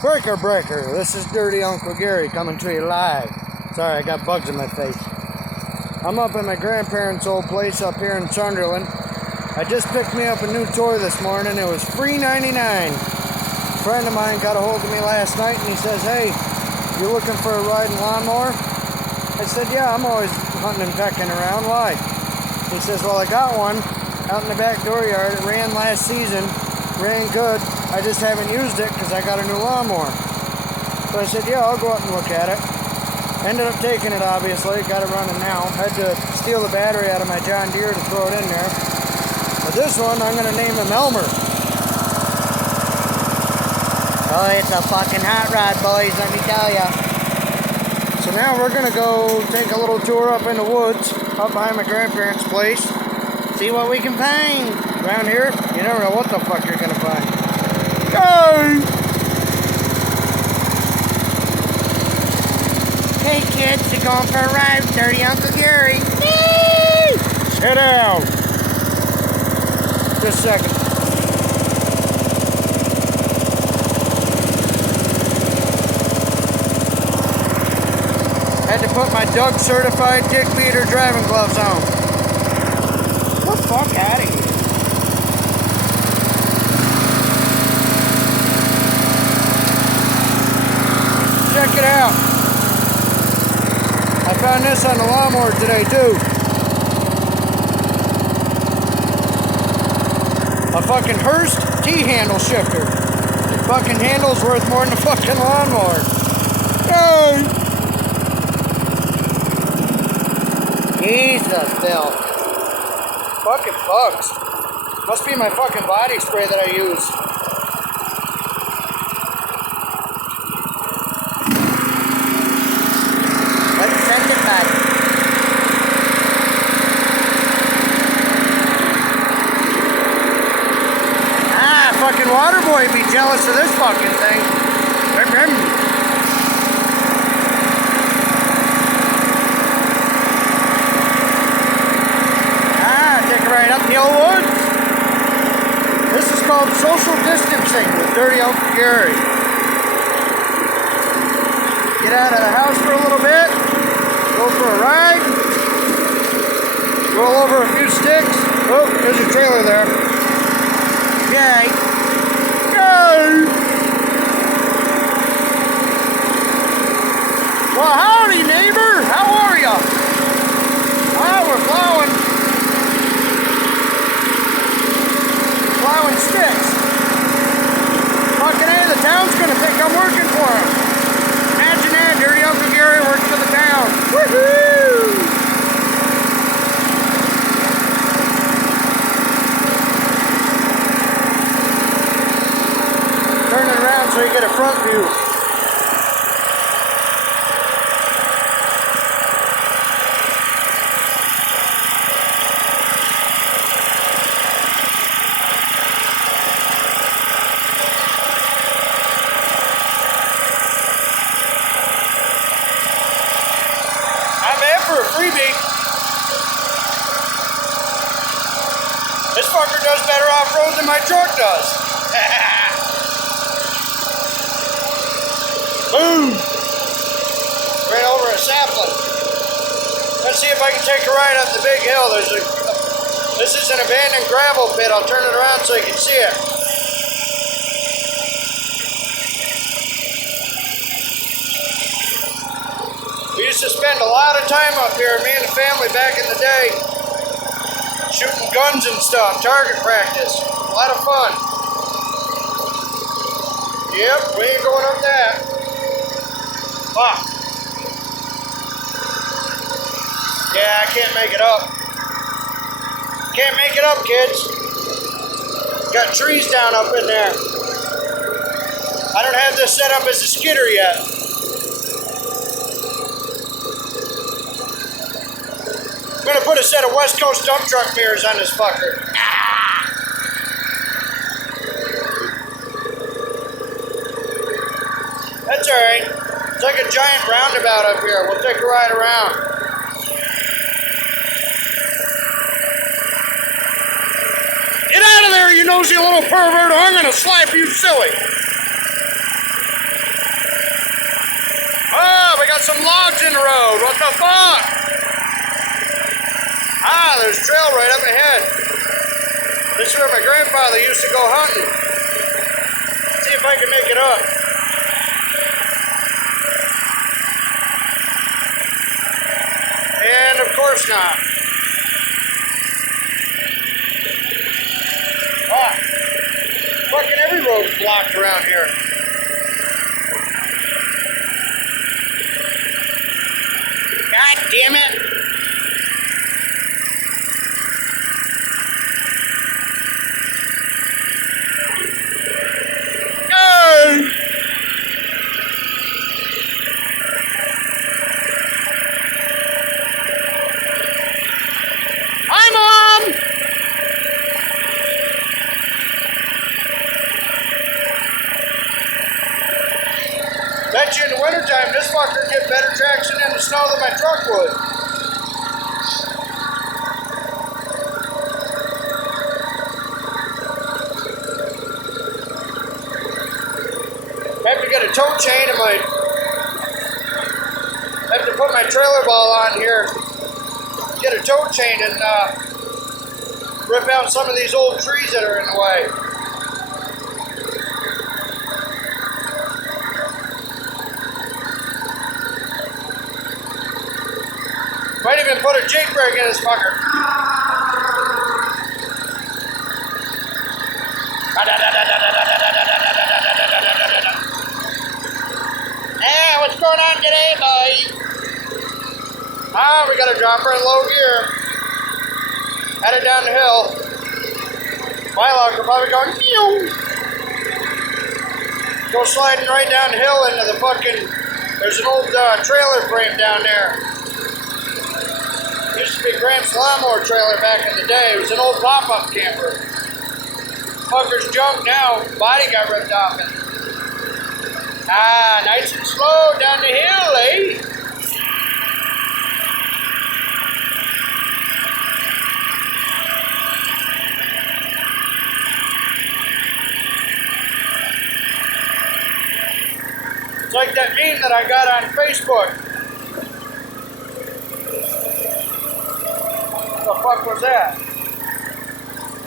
Breaker, this is Dirty Uncle Gary coming to you live. Sorry, I got bugs in my face. I'm up at my grandparents' old place up here in Sunderland. I just picked me up a new toy this morning. It was free $99. A friend of mine got a hold of me last night and he says, "Hey, you looking for a riding lawnmower?" I said, "Yeah, I'm always hunting and pecking around. Why?" He says, "Well, I got one out in the back dooryard. It ran last season, ran good. I just haven't used it because I got a new lawnmower." So I said, "Yeah, I'll go up and look at it." Ended up taking it, obviously. Got it running now. Had to steal the battery out of my John Deere to throw it in there. But this one, I'm going to name him Elmer. Oh, it's a fucking hot rod, boys, let me tell ya. So now we're going to go take a little tour up in the woods, up behind my grandparents' place. See what we can find. Around here, you never know what the fuck you're going to find. Go! Hey kids, you're going for a ride with Dirty Uncle Gary. Whee! Sit down. Just a second. Had to put my Doug certified dick beater driving gloves on. Get the fuck out of here. Check it out. I found this on the lawnmower today too. A fucking Hurst T-handle shifter. The fucking handle's worth more than the fucking lawnmower. Hey! Jesus, Bill. Fucking bugs. Must be my fucking body spray that I use. Let's send it back. Ah, fucking water boy be jealous of this fucking thing. Ah, take it right up the old woods. This is called social distancing with Dirty Uncle Gary. Get out of the house for a little bit. Go for a ride. Roll over a few sticks. Oh, there's a trailer there. Yay. Yay. Well, howdy, neighbor. How are ya? Well, we're plowing. Plowing sticks. Fucking A, the town's gonna think I'm working for him. Imagine that, Dirty Uncle Gary works for the town. Woohoo! Turn it around so you get a front view. For a freebie. This fucker does better off-road than my truck does. Boom! Right over a sapling. Let's see if I can take a ride up the big hill. This is an abandoned gravel pit. I'll turn it around so you can see it. We used to spend a lot of time up here, me and the family back in the day, shooting guns and stuff, target practice. A lot of fun. Yep, we ain't going up that. Fuck. Yeah, I can't make it up. Can't make it up, kids. Got trees down up in there. I don't have this set up as a skidder yet. I'm gonna put a set of West Coast dump truck mirrors on this fucker. Ah! That's alright. It's like a giant roundabout up here. We'll take a ride around. Get out of there, you nosy little pervert, or I'm gonna slap you silly. some logs in the road. What the fuck? Ah, there's a trail right up ahead. This is where my grandfather used to go hunting. Let's see if I can make it up. And of course not. Ah, fucking every road's blocked around here. God damn it. No! Hi, Mom! Bet you in the wintertime, this fucker get better traction in the snow than my truck would. I have to get a tow chain and I have to put my trailer ball on here. Get a tow chain and rip out some of these old trees that are in the way. Might even put a jake brake in this fucker. Hey, what's going on today, boy? Ah, we got a dropper in low gear. Headed down the hill. My log will probably going, pew! Go sliding right down the hill into the fucking, there's an old trailer frame down there. Used to be Gramps' lawnmower trailer back in the day. It was an old pop-up camper. Fucker's junk now. Body got ripped off it. Ah, nice and slow down the hill, eh? It's like that meme that I got on Facebook. What the fuck was that?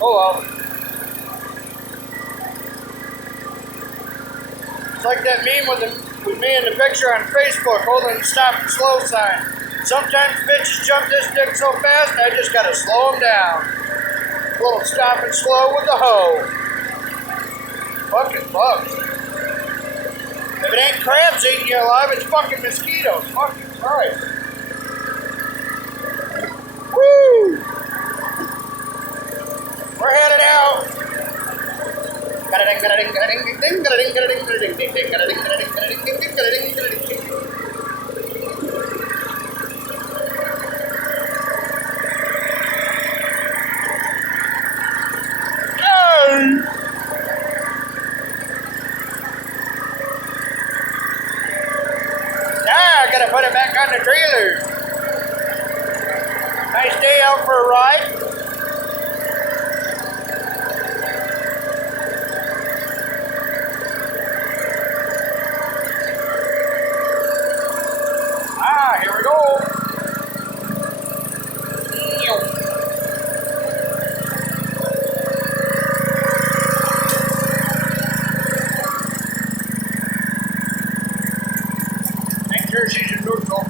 Oh well. It's like that meme with me in the picture on Facebook holding the stop and slow sign. Sometimes bitches jump this dick so fast I just gotta slow them down. A little stop and slow with the hoe. Fucking bugs. If it ain't crabs eating you alive, it's fucking mosquitoes. Fucking Christ. Woo! We're headed out. I gotta put it back on the trailer. Nice day out for a ride. Ah, here we go. Make sure she's in neutral.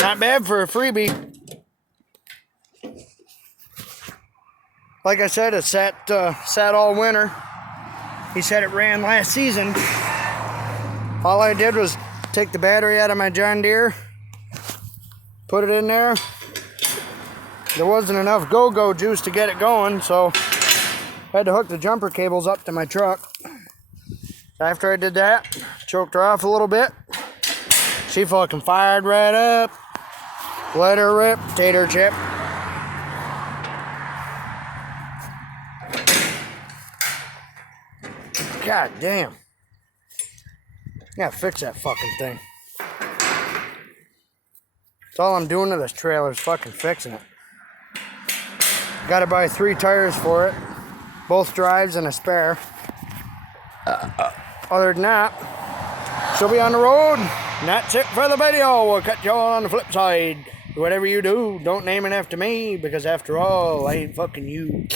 Not bad for a freebie. Like I said, it sat all winter. He said it ran last season. All I did was take the battery out of my John Deere, put it in there. There wasn't enough go-go juice to get it going, so I had to hook the jumper cables up to my truck. After I did that, choked her off a little bit. She fucking fired right up. Let her rip, tater chip. God damn. Yeah, fix that fucking thing. That's all I'm doing to this trailer is fucking fixing it. Gotta buy 3 tires for it. Both drives and a spare. other than that, she'll be on the road. And that's it for the video. We'll catch y'all on the flip side. Whatever you do, don't name it after me, because after all, I ain't fucking you.